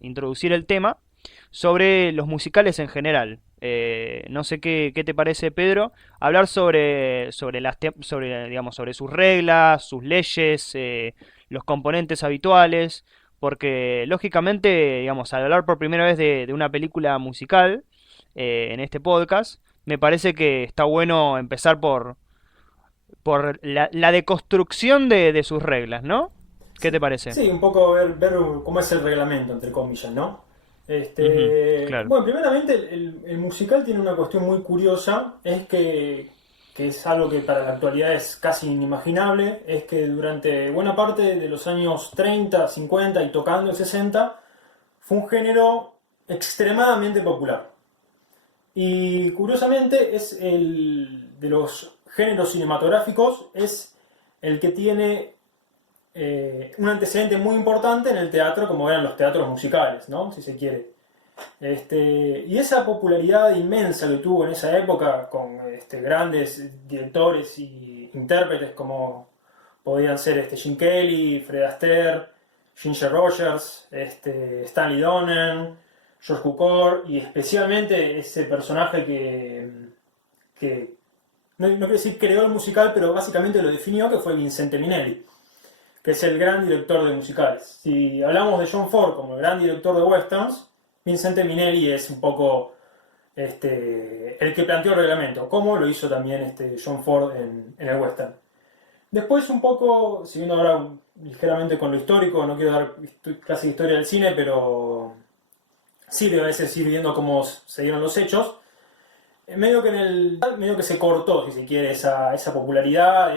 introducir el tema, sobre los musicales en general. No sé qué te parece, Pedro, hablar digamos, sobre sus reglas, sus leyes, los componentes habituales, porque lógicamente, digamos, al hablar por primera vez de una película musical en este podcast, me parece que está bueno empezar por la deconstrucción de sus reglas, ¿no? ¿Qué te parece? Sí, un poco ver cómo es el reglamento, entre comillas, ¿no? Ujú, claro. Bueno, primeramente el musical tiene una cuestión muy curiosa, es que es algo que para la actualidad es casi inimaginable, es que durante buena parte de los años 30, 50 y tocando el 60, fue un género extremadamente popular. Y curiosamente es el de los géneros cinematográficos, es el que tiene un antecedente muy importante en el teatro, como eran los teatros musicales, ¿no? Si se quiere. Y esa popularidad inmensa que tuvo en esa época con grandes directores y intérpretes como podían ser Gene Kelly, Fred Astaire, Ginger Rogers, Stanley Donen, George Cukor y especialmente ese personaje que no quiero decir creó el musical, pero básicamente lo definió, que fue Vincente Minnelli, que es el gran director de musicales. Si hablamos de John Ford como el gran director de westerns, Vincente Minnelli es un poco el que planteó el reglamento, como lo hizo también John Ford en el western. Después un poco, siguiendo ahora ligeramente con lo histórico, no quiero dar clase de historia del cine, pero sí debe a veces ir viendo cómo se dieron los hechos. Medio que se cortó, si se quiere, esa popularidad,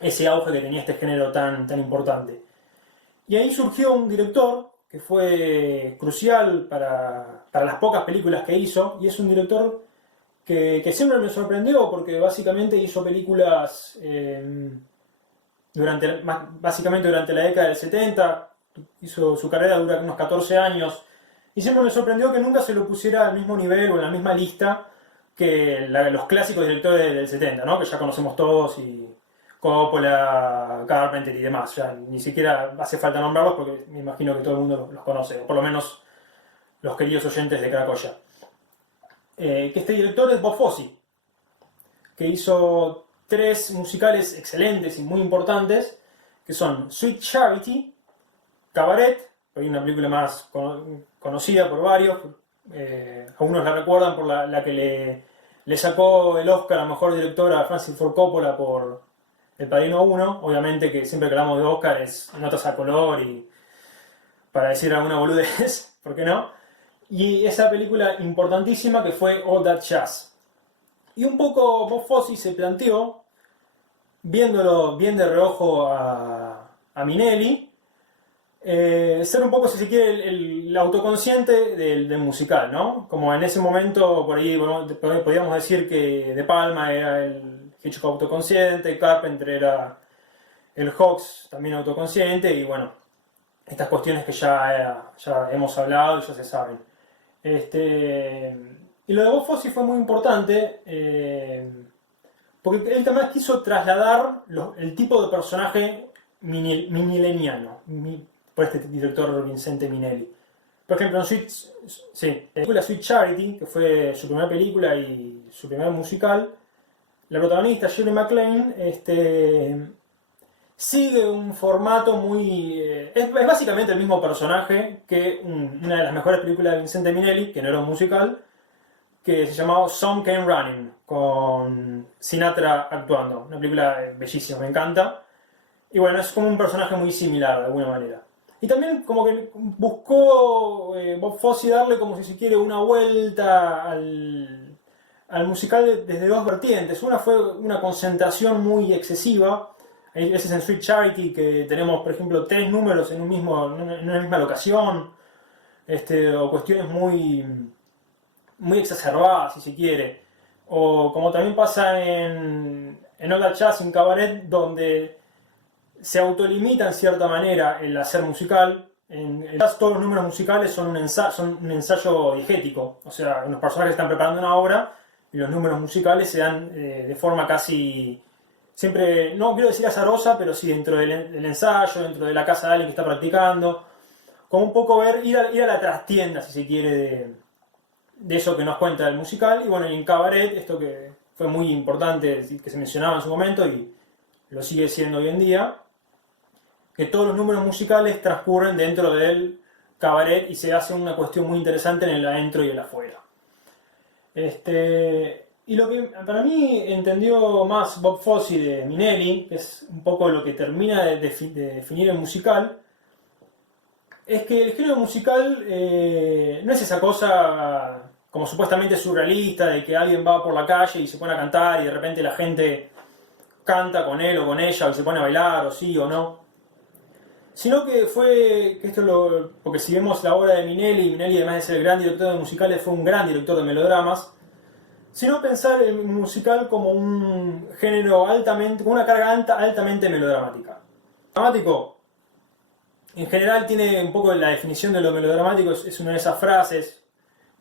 ese auge que tenía este género tan importante. Y ahí surgió un director que fue crucial para las pocas películas que hizo, y es un director que siempre me sorprendió porque básicamente hizo películas básicamente durante la década del 70, hizo su carrera dura unos 14 años, y siempre me sorprendió que nunca se lo pusiera al mismo nivel o en la misma lista que los clásicos directores del 70, ¿no? Que ya conocemos todos, y Coppola, Carpenter y demás. Ya ni siquiera hace falta nombrarlos porque me imagino que todo el mundo los conoce, o por lo menos los queridos oyentes de Cracoya. Que este director es Bob Fosse, que hizo tres musicales excelentes y muy importantes, que son Sweet Charity, Cabaret, hay una película más conocida por varios, algunos la recuerdan por la que le sacó el Oscar a Mejor Director a Francis Ford Coppola por El Padrino 1, obviamente que siempre que hablamos de Oscar es notas a color y para decir alguna boludez, ¿por qué no? Y esa película importantísima que fue All That Jazz. Y un poco Bob Fosse se planteó, viéndolo bien de reojo a Minelli, ser un poco, si se quiere, el autoconsciente del musical, ¿no? Como en ese momento, por ahí podríamos decir que De Palma era el Hitchcock autoconsciente, Carpenter era el Hawks también autoconsciente, y bueno, estas cuestiones que ya hemos hablado y ya se saben. Y lo de Bob Fosse fue muy importante, porque él también quiso trasladar el tipo de personaje minileniano por este director Vincente Minnelli. Por ejemplo, la película Sweet Charity, que fue su primera película y su primer musical, la protagonista Shirley MacLaine sigue un formato muy... es básicamente el mismo personaje que una de las mejores películas de Vincente Minnelli, que no era un musical, que se llamaba Some Came Running, con Sinatra actuando. Una película bellísima, me encanta. Y bueno, es como un personaje muy similar de alguna manera. Y también como que buscó Bob Fosse darle, como si se quiere, una vuelta al musical desde dos vertientes. Una fue una concentración muy excesiva. Hay veces en Sweet Charity que tenemos, por ejemplo, tres números en una misma locación, o cuestiones muy exacerbadas, si se quiere. O como también pasa en Oda Jazz, en Cabaret, donde se autolimita en cierta manera el hacer musical. En jazz todos los números musicales son un ensayo diegético, o sea, los personajes están preparando una obra y los números musicales se dan de forma casi, siempre, no quiero decir azarosa, pero sí dentro del ensayo, dentro de la casa de alguien que está practicando, como un poco ir a la trastienda, si se quiere, de eso que nos cuenta el musical. Y bueno, y en Cabaret, esto que fue muy importante, que se mencionaba en su momento y lo sigue siendo hoy en día, que todos los números musicales transcurren dentro del cabaret y se hace una cuestión muy interesante en el adentro y el afuera. Y lo que para mí entendió más Bob Fosse de Minelli, que es un poco lo que termina de definir el musical, es que el género musical no es esa cosa como supuestamente surrealista de que alguien va por la calle y se pone a cantar y de repente la gente canta con él o con ella o se pone a bailar o sí o no. Sino que porque si vemos la obra de Minelli además de ser el gran director de musicales fue un gran director de melodramas, sino pensar el musical como un género con una carga altamente melodramática. Dramático, en general tiene un poco la definición de lo melodramático, es una de esas frases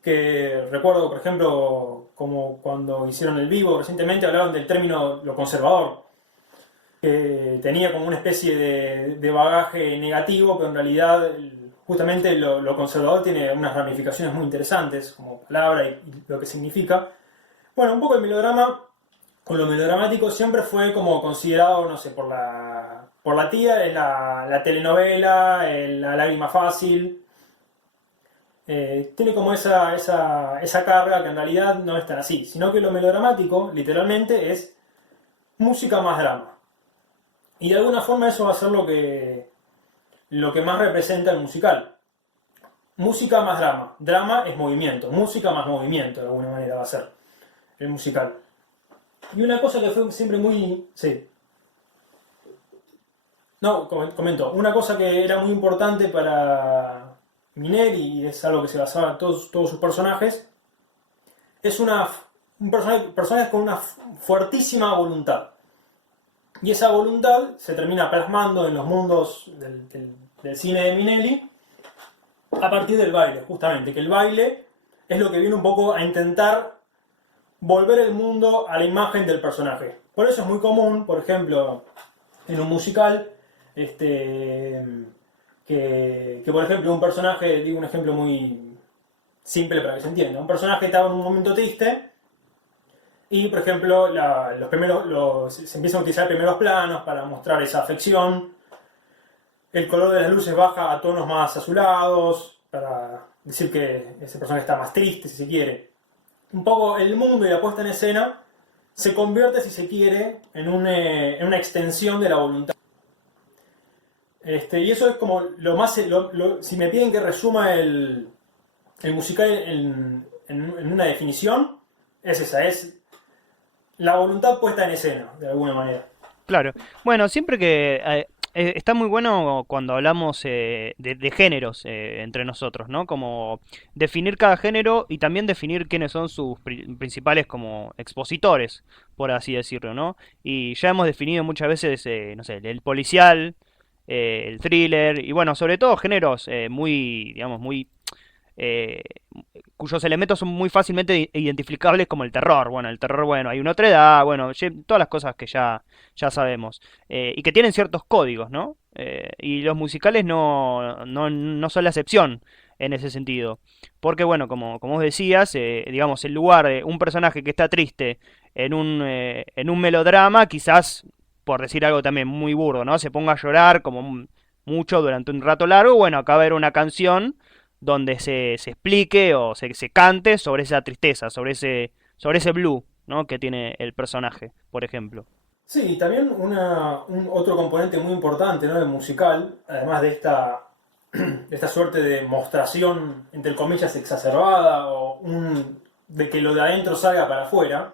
que recuerdo, por ejemplo, como cuando hicieron el vivo recientemente, hablaron del término lo conservador, que tenía como una especie de bagaje negativo, pero en realidad justamente lo conservador tiene unas ramificaciones muy interesantes, como palabra y lo que significa. Bueno, un poco el melodrama, con lo melodramático siempre fue como considerado, no sé, por la tía, es la telenovela, la lágrima fácil. Tiene como esa carga que en realidad no es tan así, sino que lo melodramático, literalmente, es música más drama. Y de alguna forma eso va a ser lo que más representa el musical. Música más drama. Drama es movimiento. Música más movimiento, de alguna manera va a ser el musical. Y una cosa que fue siempre muy... Sí. No, comento. Una cosa que era muy importante para Minelli, y es algo que se basaba en todos sus personajes, es un personaje con una fuertísima voluntad. Y esa voluntad se termina plasmando en los mundos del cine de Minelli a partir del baile, justamente, que el baile es lo que viene un poco a intentar volver el mundo a la imagen del personaje. Por eso es muy común, por ejemplo, en un musical, que por ejemplo un personaje, digo un ejemplo muy simple para que se entienda, un personaje estaba en un momento triste y por ejemplo se empiezan a utilizar primeros planos para mostrar esa afección, el color de las luces baja a tonos más azulados para decir que ese personaje está más triste, si se quiere. Un poco el mundo y la puesta en escena se convierte, si se quiere, en una extensión de la voluntad. Y eso es como lo más... si me piden que resuma el musical en una definición, es esa, es la voluntad puesta en escena, de alguna manera. Claro. Bueno, siempre que está muy bueno cuando hablamos de géneros entre nosotros, ¿no? Como definir cada género y también definir quiénes son sus principales como expositores, por así decirlo, ¿no? Y ya hemos definido muchas veces, no sé, el policial, el thriller y bueno, sobre todo géneros muy, digamos, muy eh, cuyos elementos son muy fácilmente identificables como el terror. Bueno, el terror, bueno, hay una otra edad, bueno, todas las cosas que ya sabemos. Y que tienen ciertos códigos, ¿no? Y los musicales no son la excepción en ese sentido. Porque, bueno, como vos decías, digamos, en lugar de un personaje que está triste en un melodrama, quizás, por decir algo también muy burdo, ¿no? Se ponga a llorar como mucho durante un rato largo, bueno, acá va a haber una canción donde se explique o se cante sobre esa tristeza, sobre ese blue, ¿no? Que tiene el personaje, por ejemplo. Sí, también otro componente muy importante, ¿no? Del musical, además de esta suerte de mostración, entre comillas, exacerbada, de que lo de adentro salga para afuera,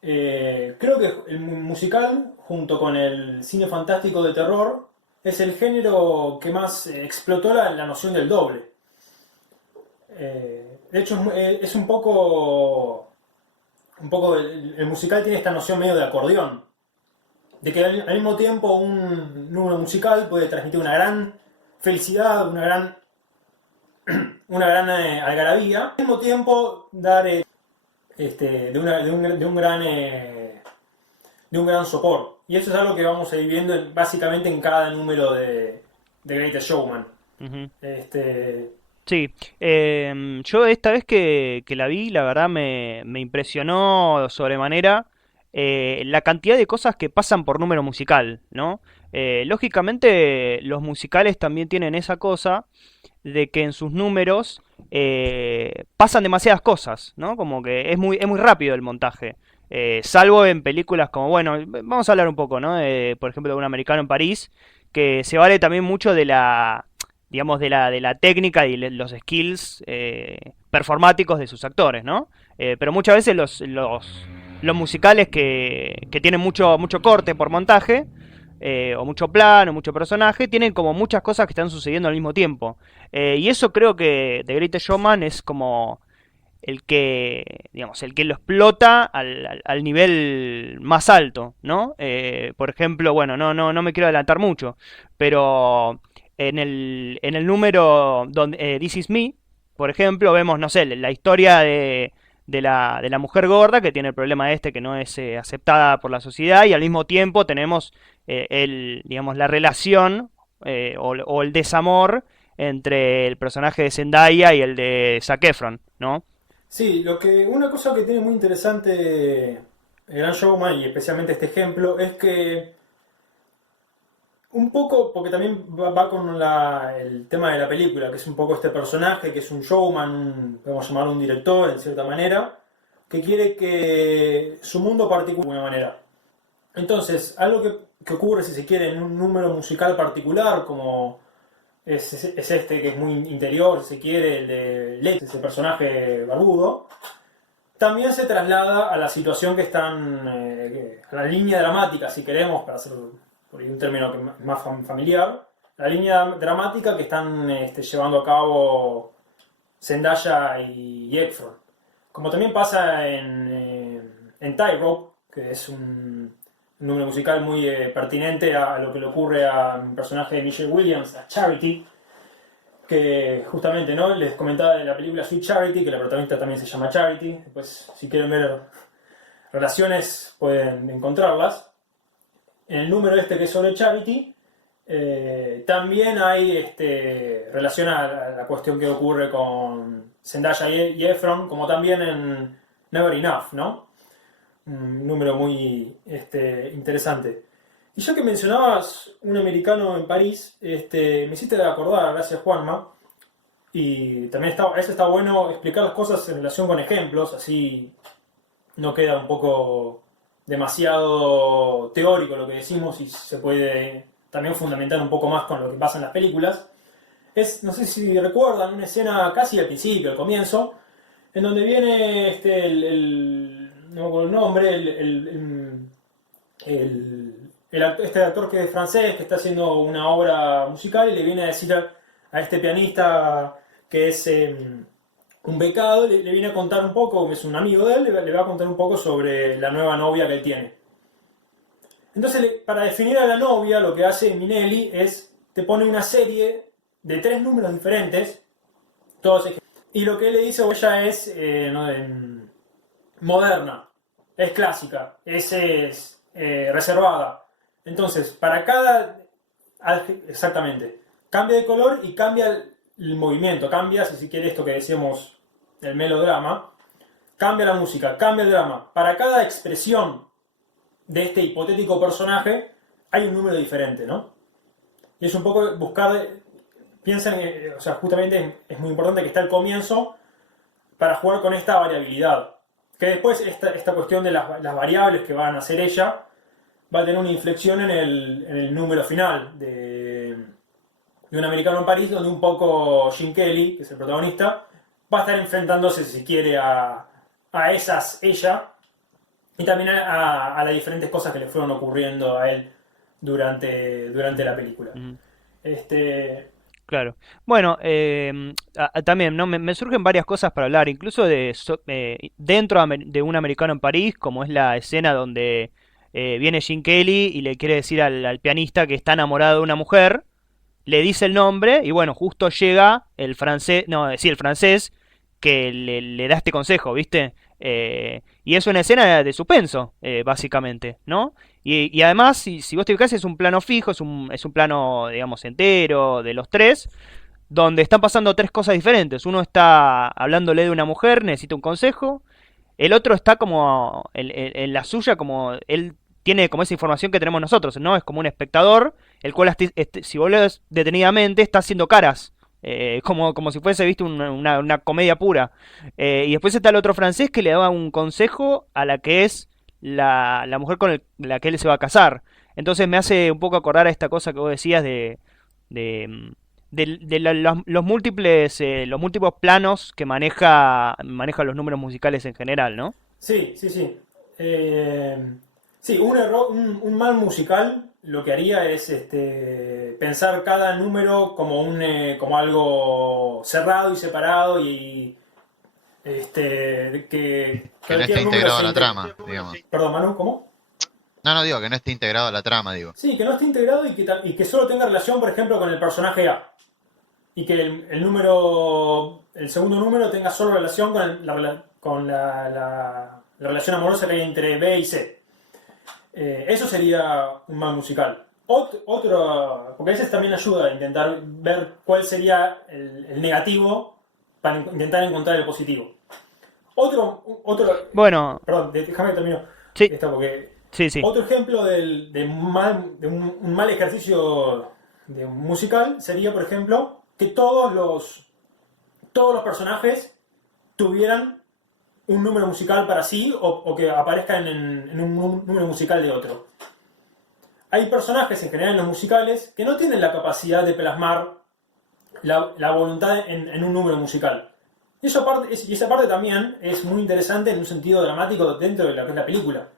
creo que el musical, junto con el cine fantástico de terror, es el género que más explotó la noción del doble. De hecho, es un poco el musical tiene esta noción medio de acordeón, de que al mismo tiempo un número musical puede transmitir una gran felicidad, una gran algarabía, al mismo tiempo dar de un gran sopor. Y eso es algo que vamos a ir viendo básicamente en cada número de Greatest Showman. Ujú. Este, Sí, yo esta vez que la vi, la verdad me impresionó sobremanera la cantidad de cosas que pasan por número musical, ¿no? Lógicamente, los musicales también tienen esa cosa de que en sus números pasan demasiadas cosas, ¿no? Como que es muy rápido el montaje. Salvo en películas como, bueno, vamos a hablar un poco, ¿no? Por ejemplo, de Un Americano en París, que se vale también mucho de la, digamos, de la técnica y los skills performáticos de sus actores, ¿no? Pero muchas veces los musicales que tienen mucho corte por montaje, o mucho plano, mucho personaje, tienen como muchas cosas que están sucediendo al mismo tiempo. Y eso creo que The Greatest Showman es como el que, digamos, el que lo explota al nivel más alto, ¿no? Por ejemplo, bueno, no me quiero adelantar mucho, pero en el número donde This Is Me, por ejemplo, vemos, no sé, la historia de la mujer gorda que tiene el problema este que no es aceptada por la sociedad y al mismo tiempo tenemos digamos, la relación o el desamor entre el personaje de Zendaya y el de Zac Efron, ¿no? sí, una cosa que tiene muy interesante el Gran Showman y especialmente este ejemplo es que un poco, porque también va con el tema de la película, que es un poco este personaje, que es un showman, podemos llamarlo un director en cierta manera, que quiere que su mundo particular de alguna manera. Entonces, algo que ocurre, si se quiere, en un número musical particular, como es este que es muy interior, si se quiere, el de Lex, ese personaje barbudo, también se traslada a la situación que están, a la línea dramática, si queremos, para hacer por ahí un término que es más familiar, la línea dramática que están llevando a cabo Zendaya y Efron. Como también pasa en Tightrope, que es un número musical muy pertinente a lo que le ocurre a un personaje de Michelle Williams, a Charity, que justamente, ¿no? Les comentaba de la película Sweet Charity, que la protagonista también se llama Charity. Después, si quieren ver relaciones, pueden encontrarlas. En el número este que es sobre Charity, también hay relación a la cuestión que ocurre con Zendaya y Efron, como también en Never Enough, ¿no? Un número muy interesante. Y ya que mencionabas un americano en París, me hiciste acordar, gracias Juanma, y también a veces está bueno explicar las cosas en relación con ejemplos, así no queda un poco demasiado teórico lo que decimos y se puede también fundamentar un poco más con lo que pasa en las películas. No sé si recuerdan, una escena casi al principio, al comienzo, en donde viene no me acuerdo el nombre, este actor que es francés, que está haciendo una obra musical y le viene a decir a este pianista que es un becado, le viene a contar un poco, es un amigo de él, le va a contar un poco sobre la nueva novia que él tiene. Entonces, para definir a la novia, lo que hace Minelli es, te pone una serie de 3 números diferentes, todos, y lo que él le dice a ella es no, moderna, es clásica, es reservada. Entonces, para cada... Exactamente. Cambia de color y cambia el movimiento. Cambia, si quiere, esto que decíamos, el melodrama. Cambia la música, cambia el drama. Para cada expresión de este hipotético personaje hay un número diferente, ¿no? Y es un poco buscar... Piensen, o sea, justamente es muy importante que está el comienzo para jugar con esta variabilidad. Que después esta cuestión de las variables que van a hacer ella va a tener una inflexión en el número final de Un Americano en París, donde un poco Jim Kelly, que es el protagonista, va a estar enfrentándose, si quiere, a ella y también a las diferentes cosas que le fueron ocurriendo a él durante la película. Mm. Este, Claro. Bueno, también, ¿no? Me surgen varias cosas para hablar, incluso dentro de un americano en París, como es la escena donde viene Gene Kelly y le quiere decir al pianista que está enamorado de una mujer, le dice el nombre y bueno, justo llega el francés, no, sí, el francés que le da este consejo, ¿viste? Y es una escena de suspenso, básicamente, ¿no? Y además, si vos te fijás, es un plano fijo, es un plano, digamos, entero de los tres, donde están pasando tres cosas diferentes. Uno está hablándole de una mujer, necesita un consejo. El otro está como en la suya, como él tiene como esa información que tenemos nosotros, ¿no? Es como un espectador, el cual, si vos lo ves detenidamente, está haciendo caras. Como si fuese, viste, una comedia pura. Y después está el otro francés que le daba un consejo a la que es la mujer con la que él se va a casar. Entonces me hace un poco acordar a esta cosa que vos decías de, los múltiples planos que maneja los números musicales en general, ¿no? Sí, sí, sí. Sí, un error, un mal musical lo que haría es pensar cada número como como algo cerrado y separado y que Que no esté cualquier número integrado a se la trama, digamos. Perdón, Manu, ¿cómo? No, no digo que no esté integrado a la trama, digo. Sí, que no esté integrado y que solo tenga relación, por ejemplo, con el personaje A. Y que el segundo número tenga solo relación con, la relación amorosa que hay entre B y C. Eso sería un mal musical. Porque a veces también ayuda a intentar ver cuál sería el negativo para intentar encontrar el positivo. Otro, Bueno, perdón, déjame terminar sí, esta porque sí, sí. otro ejemplo de un mal ejercicio musical sería, por ejemplo, que todos los personajes tuvieran un número musical para sí o que aparezcan en un número musical de otro. Hay personajes en general en los musicales que no tienen la capacidad de plasmar la voluntad en un número musical. Y esa parte también es muy interesante en un sentido dramático dentro de lo que es la película.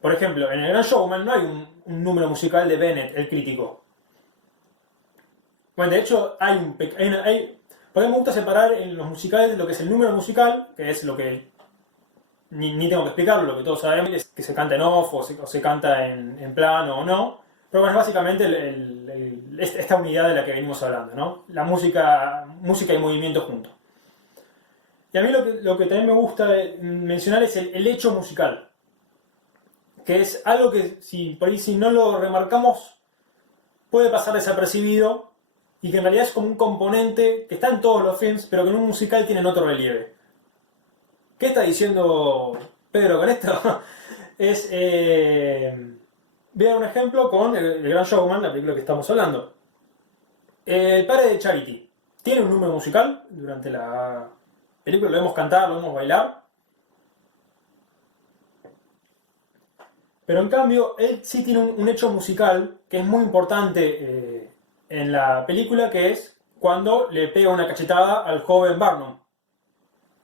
Por ejemplo, en El Gran Showman no hay un número musical de Bennett, el crítico. Bueno, de hecho, porque me gusta separar en los musicales lo que es el número musical, que es lo que ni tengo que explicarlo, lo que todos sabemos, es que se canta en off o se canta en plano o no. Pero bueno, es básicamente esta unidad de la que venimos hablando, ¿no? La música y movimiento juntos. Y a mí lo que también me gusta mencionar es el hecho musical, que es algo que por ahí si no lo remarcamos puede pasar desapercibido y que en realidad es como un componente que está en todos los films, pero que en un musical tienen otro relieve. ¿Qué está diciendo Pedro con esto? es, voy a dar un ejemplo con el Gran Showman, la película que estamos hablando. El padre de Charity tiene un número musical durante la película, lo vemos cantar, lo vemos bailar, pero en cambio él sí tiene un hecho musical que es muy importante en la película, que es cuando le pega una cachetada al joven Barnum.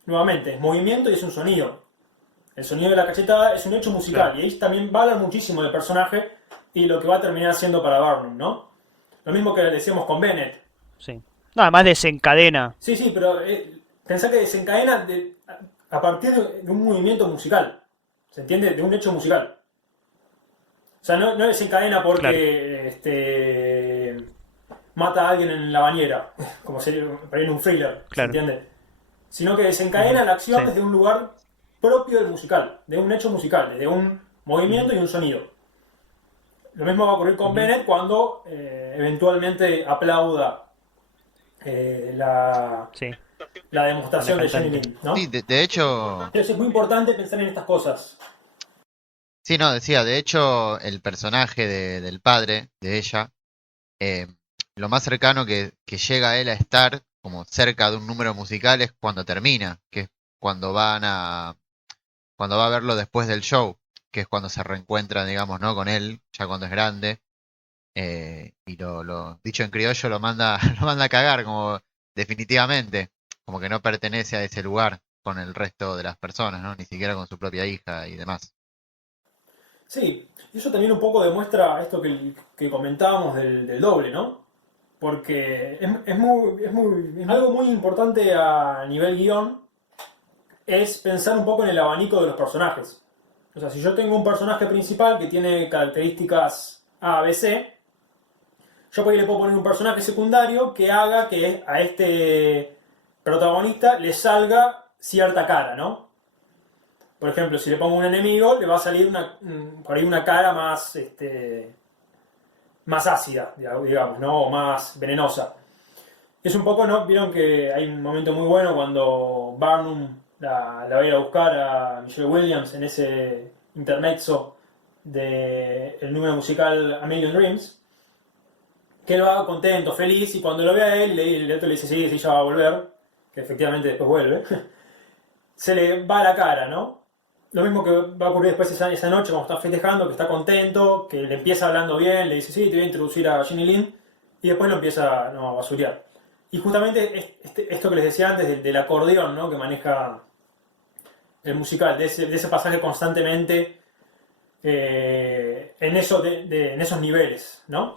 Nuevamente, es movimiento y es un sonido. El sonido de la cachetada es un hecho musical. Claro. Y ahí también va a hablar muchísimo del personaje y lo que va a terminar haciendo para Barnum, ¿no? Lo mismo que decíamos con Bennett. Sí. No, además desencadena. Sí, sí, pero pensá que desencadena a partir de un movimiento musical. ¿Se entiende? De un hecho musical. O sea, no desencadena Claro, porque mata a alguien en la bañera, como sería en un thriller, ¿se claro. entiende? Sino que Ujú, desencadena la acción sí. desde un lugar propio del musical, de un hecho musical, desde un Ujú, movimiento y un sonido. Lo mismo va a ocurrir con ujú, Bennett cuando eventualmente aplauda sí, la a la demostración de Jenny cantante. Lin, Sí, ¿no? de hecho, Entonces es muy importante pensar en estas cosas. sí, no, decía, de hecho, el personaje del padre de ella, eh, lo más cercano que llega a él a estar como cerca de un número musical es cuando termina, que es cuando cuando va a verlo después del show, que es cuando se reencuentra, digamos, ¿no? Con él, ya cuando es grande, y dicho en criollo, lo manda, lo manda a cagar, como definitivamente, como que no pertenece a ese lugar con el resto de las personas, ¿no? Ni siquiera con su propia hija y demás. Sí, y eso también un poco demuestra esto que comentábamos del doble, ¿no? Porque es algo muy importante a nivel guión, es pensar un poco en el abanico de los personajes. O sea, si yo tengo un personaje principal que tiene características A, B, C, yo por ahí le puedo poner un personaje secundario que haga que a este protagonista le salga cierta cara, ¿no? Por ejemplo, si le pongo un enemigo, le va a salir por ahí una cara más ácida, digamos, ¿no? O más venenosa. Es un poco, ¿no? Vieron que hay un momento muy bueno cuando Barnum la va a ir a buscar a Michelle Williams en ese intermezzo del número musical A Million Dreams, que él va contento, feliz, y cuando lo ve a él, el otro le dice, sí, sí, ya va a volver, que efectivamente después vuelve, se le va la cara, ¿no? Lo mismo que va a ocurrir después esa noche cuando está festejando, que está contento, que le empieza hablando bien, le dice, sí, te voy a introducir a Ginny Lin, y después lo empieza no, a basurear. Y justamente esto que les decía antes del acordeón, ¿no? Que maneja el musical, de ese pasaje constantemente en esos niveles, ¿no?